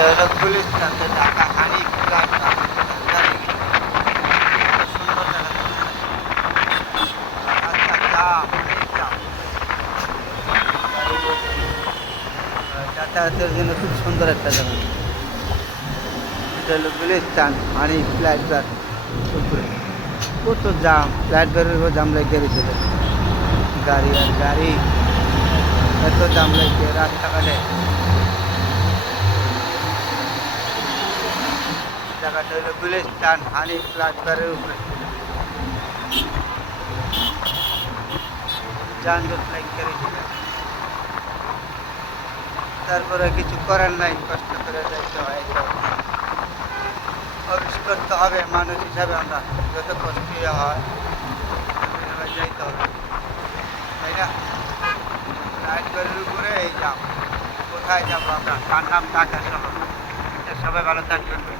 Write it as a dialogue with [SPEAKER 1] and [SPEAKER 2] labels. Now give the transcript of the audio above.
[SPEAKER 1] এটা হলো গুলিস্তান তো ঢাকা হানি যাতায়াতের জন্য খুব সুন্দর একটা জায়গা। এটা হলো গুলিস্তান হানি প্লাজার উপরে। কত জাম ফ্লাইট বেরোবো জাম লেগে গেছিল গাড়ি আর গাড়ি। এত জাম লাগছে রাস্তাঘাটে জায়গাটা হলো গুলিস্তান হানি প্লাজারের উপরে। যানজট লাগে গেছিল তারপরে কিছু করার নাই, কষ্ট করে যাইতে হয়। করতে হবে, মানুষ হিসাবে আমরা যত কষ্টই হয় যাইতে হবে। তাই না? রাজবাড়ির উপরে এই যাম কোথায় যাব আমরা? তার নাম? ঢাকা শহর সবাই ভালো থাকবেন।